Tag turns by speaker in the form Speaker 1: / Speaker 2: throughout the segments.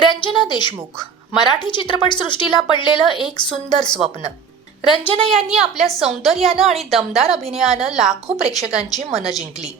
Speaker 1: रंजना देशमुख. मराठी चित्रपटसृष्टीला पडलेलं एक सुंदर स्वप्न. रंजना यांनी आपल्या सौंदर्यानं आणि दमदार अभिनयानं लाखो प्रेक्षकांची मनं जिंकली.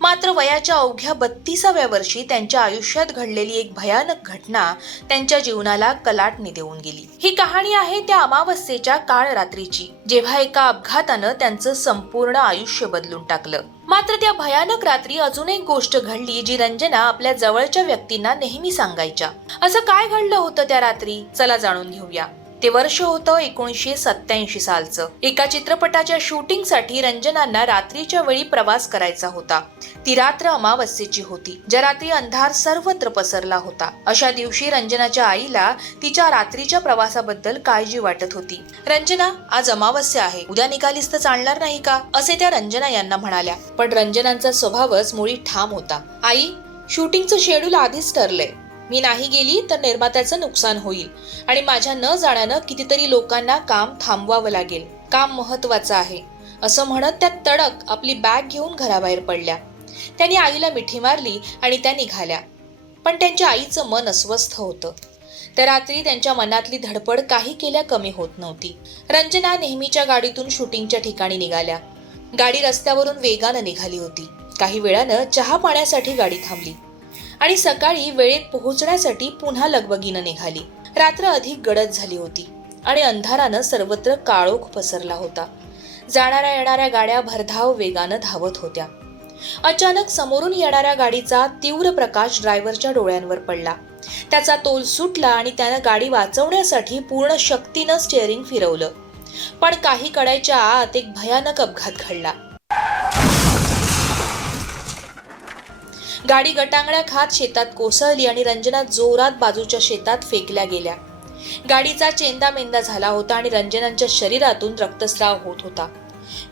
Speaker 1: मात्र वयाच्या अवघ्या बत्तीसाव्या वर्षी त्यांच्या आयुष्यात घडलेली एक भयानक घटना त्यांच्या जीवनाला कलाटणी देऊन गेली. ही कहाणी आहे त्या अमावस्येच्या काळ रात्रीची जेव्हा एका अपघातानं त्यांचं संपूर्ण आयुष्य बदलून टाकलं. मात्र त्या भयानक रात्री अजून एक गोष्ट घडली जी रंजना आपल्या जवळच्या व्यक्तींना नेहमी सांगायच्या. असं काय घडलं होतं त्या रात्री? चला जाणून घेऊया. ते वर्ष होतं एकोणीसशे सत्याऐंशी सालचं. एका चित्रपटाच्या शूटिंगसाठी रंजनांना रात्रीच्या वेळी प्रवास करायचा होता. ती रात्र अमावस्येची होती ज्या रात्री अंधार सर्वत्र पसरला होता. अशा दिवशी रंजनाच्या आईला तिच्या रात्रीच्या प्रवासाबद्दल काळजी वाटत होती. रंजना आज अमावस्या आहे. उद्या निघालीस तर चालणार नाही का? असे त्या रंजना यांना म्हणाल्या. पण रंजनांचा स्वभावच मुळी ठाम होता. आई शूटिंगचं शेड्यूल आधीच ठरलंय. मी नाही गेली तर निर्मात्याचं नुकसान होईल. आणि माझ्या न जाण्यानं कितीतरी लोकांना काम थांबवावं लागेल. काम महत्वाचं आहे. असं म्हणत त्या तडक आपली बॅग घेऊन घराबाहेर पडल्या. त्यांनी आईला मिठी मारली आणि त्या निघाल्या. पण त्यांच्या आईचं मन अस्वस्थ होतं. त्या रात्री त्यांच्या मनातली धडपड काही केल्या कमी होत नव्हती. रंजना नेहमीच्या गाडीतून शूटिंगच्या ठिकाणी निघाल्या. गाडी रस्त्यावरून वेगानं निघाली होती. काही वेळानं चहा पाण्यासाठी गाडी थांबली. आणि सकाळी वेळेत पोहोचण्यासाठी पुन्हा लगबगीनं निघाली. रात्र अधिक गडद झाली होती आणि अंधारानं सर्वत्र काळोख पसरला होता. जाणाऱ्या येणाऱ्या गाड्या भरधाव वेगानं धावत होत्या. अचानक समोरून येणाऱ्या गाडीचा तीव्र प्रकाश ड्रायव्हरच्या डोळ्यांवर पडला. त्याचा तोल सुटला आणि त्यानं गाडी वाचवण्यासाठी पूर्ण शक्तीनं स्टिअरिंग फिरवलं. पण काही कडायच्या आत एक भयानक अपघात घडला. गाडी गटांगळ्या खात शेतात कोसळली आणि रंजना जोरात बाजूच्या शेतात फेकल्या गेल्या. गाडीचा चेंदा मेंदा झाला होता आणि रंजनांच्या शरीरातून रक्तस्राव होत होता.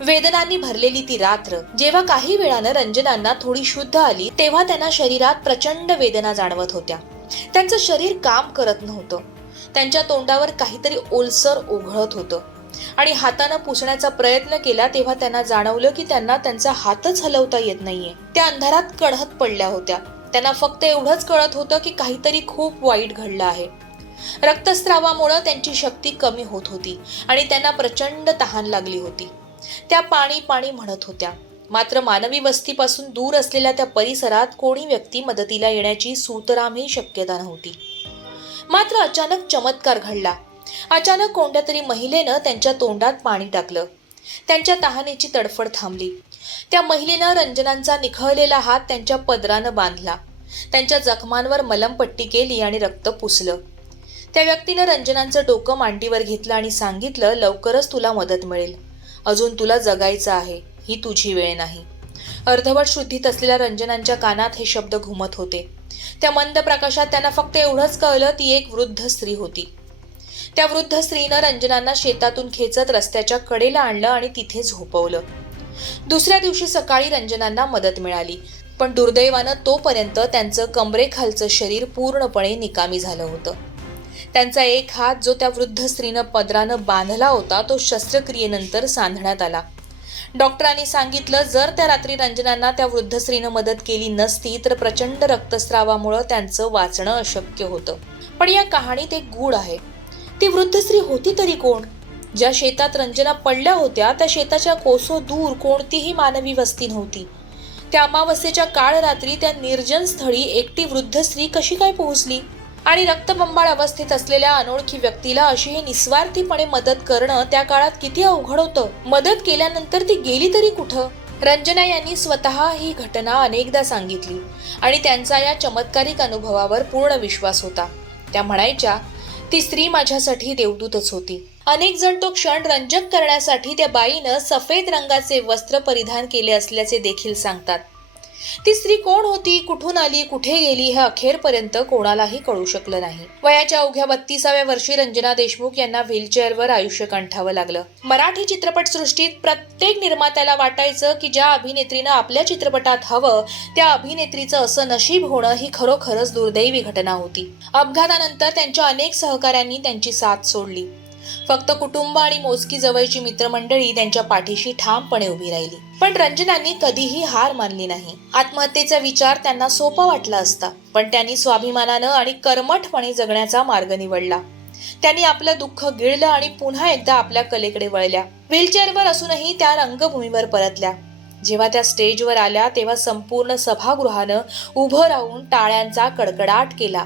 Speaker 1: वेदनांनी भरलेली ती रात्र जेव्हा काही वेळानं रंजनांना थोडी शुद्ध आली तेव्हा त्यांना शरीरात प्रचंड वेदना जाणवत होत्या. त्यांचं शरीर काम करत नव्हतं. त्यांच्या तोंडावर काहीतरी ओलसर ओघळत होतं. आणि हातानं पुसण्याचा प्रयत्न केला तेव्हा त्यांना जाणवलं की त्यांना त्यांचा हातच हलवता येत नाहीये. त्या अंधारात कढत पडल्या होत्या. त्यांना फक्त एवढंच कळत होतं की काहीतरी खूप वाईट घडलं आहे. रक्तस्रावामुळं त्यांची शक्ती कमी होत होती आणि त्यांना प्रचंड तहान लागली होती. त्या पाणी पाणी म्हणत होत्या. मात्र मानवी वस्तीपासून दूर असलेल्या त्या परिसरात कोणी व्यक्ती मदतीला येण्याची सूतरामही शक्यता नव्हती. मात्र अचानक चमत्कार घडला. अचानक कोणत्या तरी महिलेनं त्यांच्या तोंडात पाणी टाकलं. त्यांच्या तहानेची तडफड थांबली. त्या महिलेनं रंजनांचा निखळलेला हात त्यांच्या पदरानं बांधला. त्यांच्या जखमांवर मलमपट्टी केली आणि रक्त पुसलं. त्या व्यक्तीनं रंजनांचं डोकं मांडीवर घेतलं आणि सांगितलं लवकरच तुला मदत मिळेल. अजून तुला जगायचं आहे. ही तुझी वेळ नाही. अर्धवट शुद्धीत असलेल्या रंजनांच्या कानात हे शब्द घुमत होते. त्या मंद प्रकाशात त्यांना फक्त एवढंच कळलं ती एक वृद्ध स्त्री होती. त्या वृद्ध स्त्रीनं रंजनांना शेतातून खेचत रस्त्याच्या कडेला आणलं आणि तिथे झोपवलं. दुसऱ्या दिवशी सकाळी रंजनांना मदत मिळाली पण दुर्दैवानं तोपर्यंत त्यांचं कमरेखालचं शरीर पूर्णपणे निकामी झालं होतं. त्यांचा एक हात जो त्या वृद्ध स्त्रीनं पदरानं बांधला होता तो शस्त्रक्रियेनंतर सांधण्यात आला. डॉक्टरांनी सांगितलं जर त्या रात्री रंजनांना त्या वृद्ध स्त्रीनं मदत केली नसती तर प्रचंड रक्तस्रावामुळं त्यांचं वाचणं अशक्य होतं. पण या कहाणीत एक गूढ आहे. ती वृद्ध स्त्री होती तरी कोण? ज्या शेतात रंजना पडल्या होत्या त्या शेताच्या कोसो दूर कोणतीही मानवी वस्ती नव्हती. त्या अमावस्येच्या काळ रात्री त्या निर्जन स्थळी एकटी वृद्ध स्त्री कशी काय पोहोचली? आणि रक्तबंबाळ अवस्थेत असलेल्या अनोळखी व्यक्तीला अशी हे निस्वार्थीपणे मदत करणं त्या काळात किती अवघड होतं? मदत केल्यानंतर ती गेली तरी कुठं? रंजना यांनी स्वतः ही घटना अनेकदा सांगितली आणि त्यांचा या चमत्कारिक अनुभवावर पूर्ण विश्वास होता. त्या म्हणायच्या ती स्त्री माझ्यासाठी देवदूतच होती. अनेक जण तो क्षण रंजक करण्यासाठी त्या बाईनं सफेद रंगाचे वस्त्र परिधान केले असल्याचे देखील सांगतात. ती स्त्री कोण होती कुठून आली कुठे गेली हे अखेरपर्यंत कोणालाही कळू शकलं नाही. वयाच्या अवघ्या बत्तीसाव्या वर्षी रंजना देशमुख यांना व्हीलचेअरवर आयुष्य कंठावं लागलं. मराठी चित्रपटसृष्टीत प्रत्येक निर्मात्याला वाटायचं की ज्या अभिनेत्रीनं आपल्या चित्रपटात हवं त्या अभिनेत्रीचं असं नशीब होणं ही खरोखरच दुर्दैवी घटना होती. अपघातानंतर त्यांच्या अनेक सहकाऱ्यांनी त्यांची साथ सोडली. फक्त कुटुंब आणि मोजकी जवळची मित्रमंडळी त्यांच्या पाठीशी ठामपणे उभी राहिली. पण रंजनांनी कधीही हार मानली नाही. आत्महत्येचा विचार त्यांना सोपा वाटला असता पण त्यांनी स्वाभिमानानं आणि कर्मठपणे जगण्याचा मार्ग निवडला. त्यांनी आपलं दुःख गिळलं आणि पुन्हा एकदा आपल्या कलेकडे वळल्या. व्हीलचेअरवर असूनही त्या रंगभूमीवर परतल्या. जेव्हा त्या स्टेजवर आल्या तेव्हा संपूर्ण सभागृहानं उभं राहून टाळ्यांचा कडकडाट केला.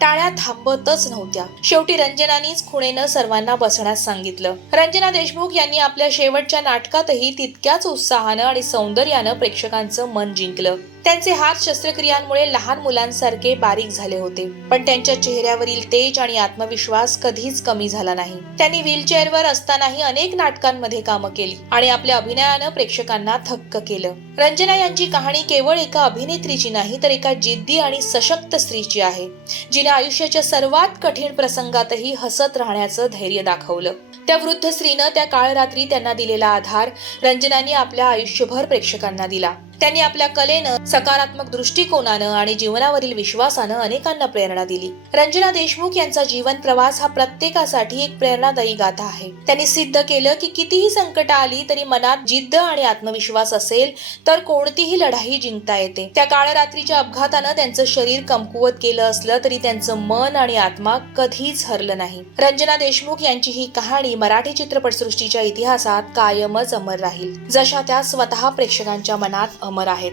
Speaker 1: टाळ्या थांबतच नव्हत्या. शेवटी रंजनानीच खुणेनं सर्वांना बसण्यास सांगितलं. रंजना देशमुख यांनी आपल्या शेवटच्या नाटकातही तितक्याच उत्साहानं आणि सौंदर्यानं प्रेक्षकांचं मन जिंकलं. त्यांचे हात शस्त्रक्रियांमुळे लहान मुलांसारखे बारीक झाले होते. पण त्यांच्या चेहऱ्यावरील तेज आणि आत्मविश्वास कधीच कमी झाला नाही. त्यांनी व्हीलचेअरवर असतानाही अनेक नाटकांमध्ये कामं केली आणि आपल्या अभिनयानं प्रेक्षकांना थक्क केलं. रंजना यांची कहाणी केवळ एका अभिनेत्रीची नाही तर एका जिद्दी आणि सशक्त स्त्रीची आहे. जिने आयुष्याच्या सर्वात कठीण प्रसंगातही हसत राहण्याचं धैर्य दाखवलं. त्या वृद्ध स्त्रीनं त्या काळ रात्री त्यांना दिलेला आधार रंजनानी आपल्या आयुष्यभर प्रेक्षकांना दिला. त्यांनी आपल्या कलेनं सकारात्मक दृष्टिकोनानं आणि जीवनावरील विश्वासानं अनेकांना प्रेरणा दिली. रंजना देशमुख यांचा जीवन प्रवास हा प्रत्येकासाठी एक प्रेरणादायी गाथा आहे. त्यांनी सिद्ध केलं की कितीही संकट आली तरी मनात जिद्द आणि आत्मविश्वास असेल तर कोणतीही लढाई जिंकता येते. त्या काळरात्रीच्या अपघातानं त्यांचं शरीर कमकुवत केलं असलं तरी त्यांचं मन आणि आत्मा कधीच हरलं नाही. रंजना देशमुख यांची ही कहाणी मराठी चित्रपटसृष्टीच्या इतिहासात कायमच अमर राहील. जशा त्या स्वतः प्रेक्षकांच्या मनात अमर आहेत.